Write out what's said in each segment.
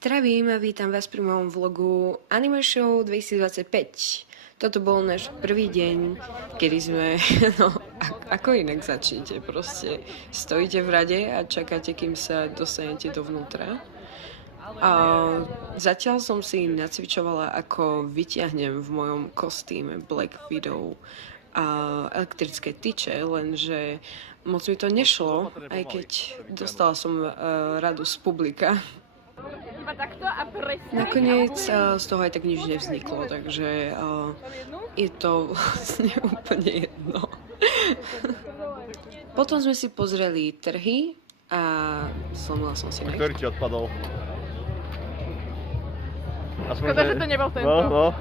Zdravím a vítam vás pri mojom vlogu Anime Show 2025. Toto bol náš prvý deň, kedy sme, ako inak začnete, proste stojíte v rade a čakáte, kým sa dostanete dovnútra. A zatiaľ som si nacvičovala, ako vyťahnem v mojom kostýme Black Widow a elektrické tyče, lenže moc mi to nešlo, aj keď dostala som radu z publika. Nakoniec z toho aj tak nič nevzniklo, takže je to vlastne úplne jedno. Potom sme si pozreli trhy a slomila som si Ktorý ti odpadol? Škoda, že to nebol tento. No.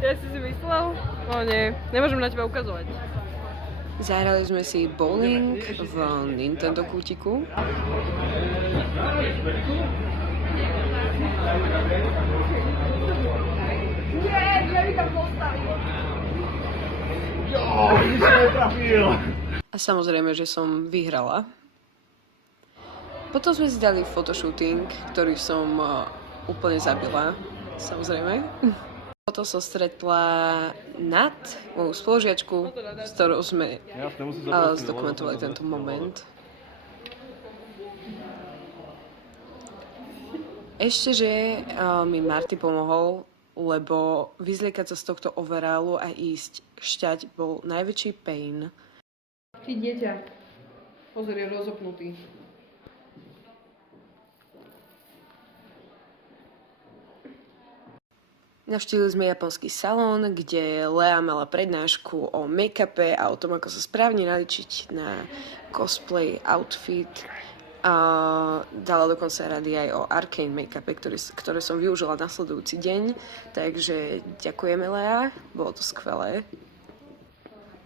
Ja si myslel? No nie, nemôžem na teba ukazovať. Zahrali sme si bowling v Nintendo kútiku. A samozrejme, že som vyhrala. Potom sme si dali photoshooting, ktorý som úplne zabila, samozrejme. Potom som stretla Nat, moju spolužiačku, s ktorou sme zdokumentovali tento moment. Ešte, že mi Marty pomohol, lebo vyzliekať sa z tohto overallu a ísť šťať bol najväčší pain. Ty dieťa. Pozor, je rozopnutý. Navštívili sme japonský salón, kde Lea mala prednášku o make-upe a o tom, ako sa správne naličiť na cosplay outfit. A dala dokonca rady aj o Arcane make-upe, ktoré som využila nasledujúci deň. Takže ďakujeme, Lea, bolo to skvelé.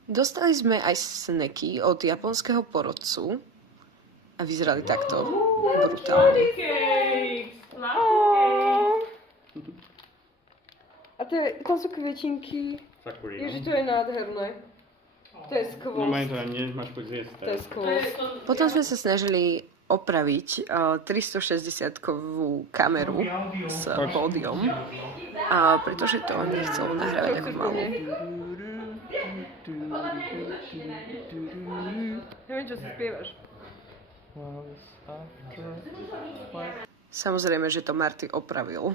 Dostali sme aj snacky od japonského porodcu a vyzerali takto brutálne. A tam sú kvetinky. Ježiš, to je nádherné. To je skvost. Normálne to nemáš poď zjesť. To je skvost. Potom sme sa snažili opraviť 360-kovú kameru s pódium, pretože to nechcelo nahrávať ako malo. Neviem, čo si spievaš. Samozrejme, že to Marty opravil.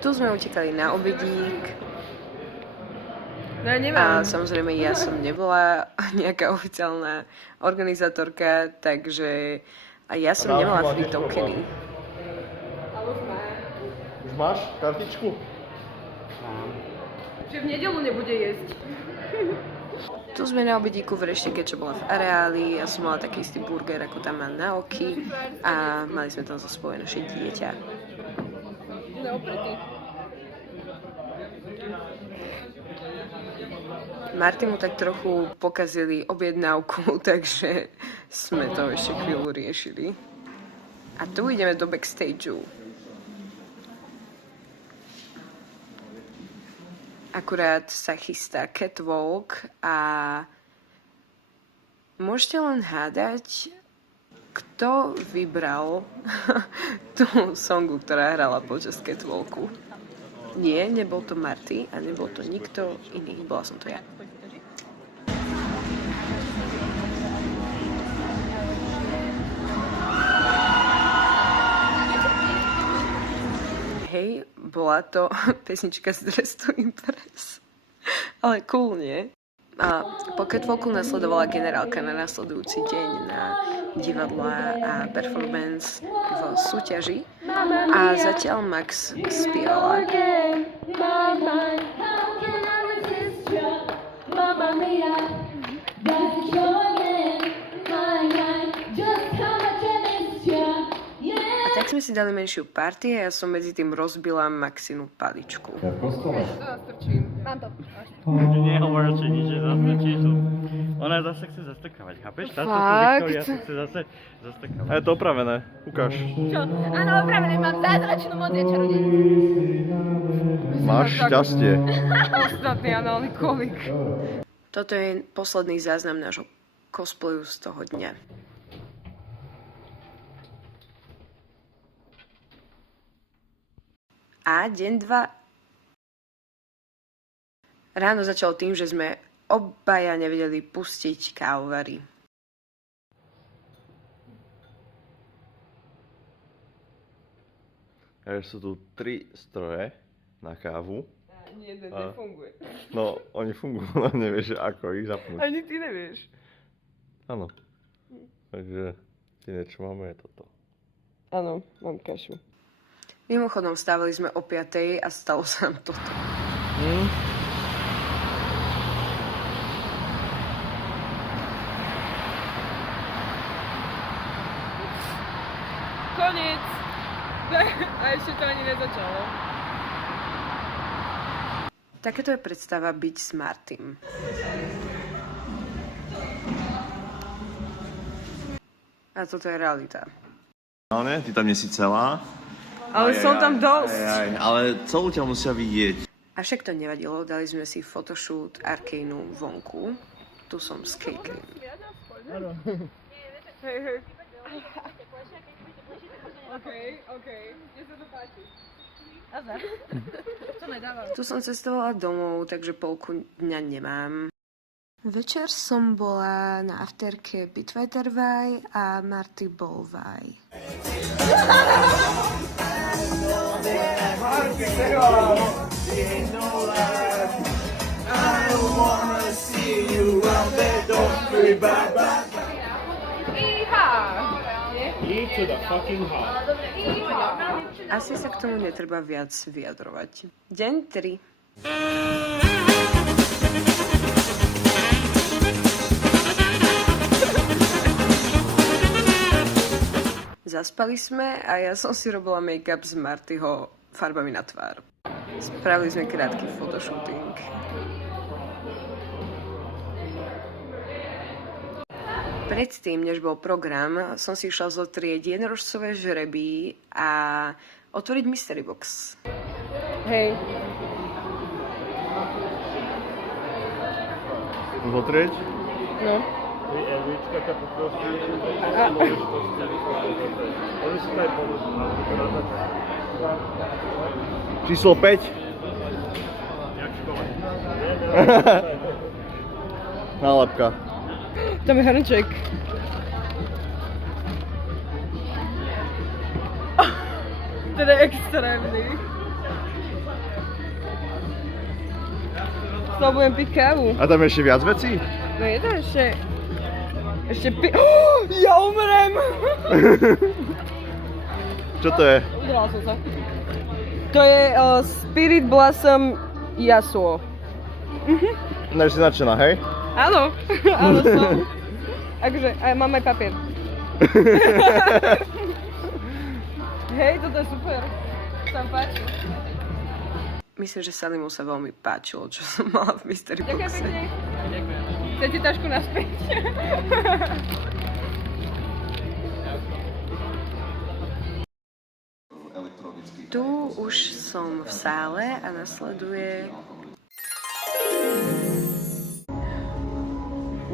Tu sme utekali na obedík. No ja nemám. A samozrejme ja som nebola nejaká oficiálna organizátorka, takže a ja som nemala free tokeny. Už máš kartičku? Že v nedeľu nebude jesť. Tu sme na obedíku v reštike, čo bola v areáli. Ja som mala taký istý burger, ako tam má Naoki. A mali sme tam za svoje naše dieťa. Marty mu tak trochu pokazili objednávku, takže sme to ešte chvíľu riešili. A tu ideme do backstageu. Akurát sa chystá catwalk a môžete len hádať, kto vybral tú songu, ktorá hrala počas catwalku. Nie, nebol to Marty a nebol to nikto iný, bola som to ja. Hej, bola to pesnička z Dress to Impress. Ale cool, nie? A po catwalku nasledovala generálka na nasledujúci deň na divadla a performance v súťaži. A zatiaľ Max spievala. A tak sme si dali menšiu party a ja som medzi tým rozbila Maxinu paličku. Mám to. Nehovoril, že nič, že zastrčíš. Ona zase chce zastrkávať, chápeš? Táto Viktória sa chce zase zastrkávať. A je to opravené, ukáž. Čo? Áno, opravené, mám zázračnú moc, ja čarodejnicu. Máš šťastie. Ostatný análny kolik. Toto je posledný záznam nášho cosplayu z toho dňa. A deň 2. Ráno začalo tým, že sme obaja nevedeli pustiť kávovary. Sú tu 3 stroje na kávu. Jeden nefunguje. No, oni fungujú, ale nevieš, ako ich zapnúť. Ani ty nevieš. Áno. Takže jediné, čo máme, je toto. Áno, mám kašu. Mimochodom, stávali sme o 5:00 a stalo sa nám toto. Koniec! A ešte to ani nezačalo. Takéto je predstava byť smartým. A toto je realita. No ne, ty tam nie si celá. Ale som tam dosť. Ale celú ťa musia vidieť. Avšak to nevadilo, dali sme si photoshoot Arcaneu vonku. Tu som s Caitlyn. Hej, hej. Okej. Mne sa to páči. Tu som cestovala domov, takže polku dňa nemám. Večer som bola na afterke Bitweitervaj a Marty Bolvaj. Asi sa k tomu netreba viac vyjadrovať. Deň 3. Zaspali sme a ja som si robila make-up z Martyho farbami na tvár. Spravili sme krátky photoshooting. Predtým, než bol program, som si išla zotrieť jednorožcové žreby a otvoriť mystery box. Hej. Zotrieť? No. Evička ťa poprosí, Číslo 5. Nálepka. Tam je hrnček. Teda extrémny. Slabujem piť kávu. A tam ešte viac vecí? No je to ešte... Ja umrem! Čo to je? Udrala som sa. To je Spirit Blossom Yasuo. Si značená, hej? Áno, áno som. Akože, mám aj papier. Hej, toto je super. Sa vám páči. Myslím, že Salimu sa veľmi páčilo, čo som mala v mystery boxe. Ďakujem pekne. Chcete tašku naspäť? Tu už som v sále a nasleduje...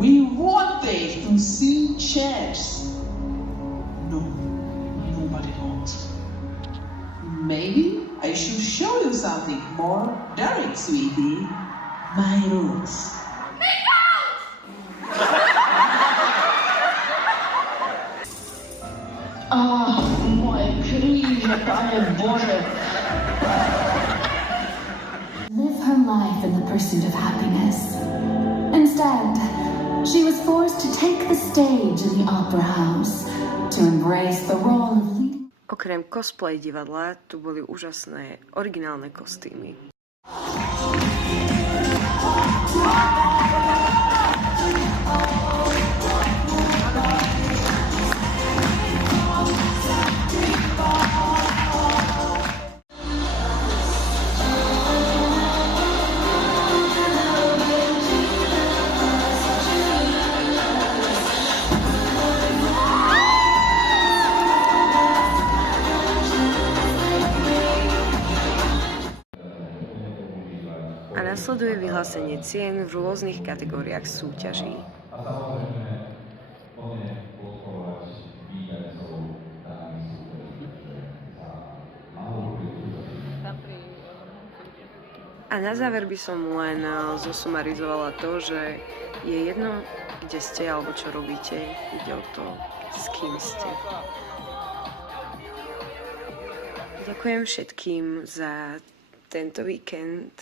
We wanted to see chairs. No, nobody wants. Maybe I should show you something more daring, sweetie. My rules. Moje kríže, Pane Bože. Live her life in the pursuit of happiness. Instead, she was forced to take the stage in the opera house to embrace the role of leading. Okrem cosplay divadla tu boli úžasné originálne kostýmy. A nasleduje vyhlásenie cien v rôznych kategóriách súťaží. Tam pri A na záver by som len zosumarizovala to, že je jedno, kde ste alebo čo robíte, ide o to, s kým ste. Ďakujem všetkým za tento víkend.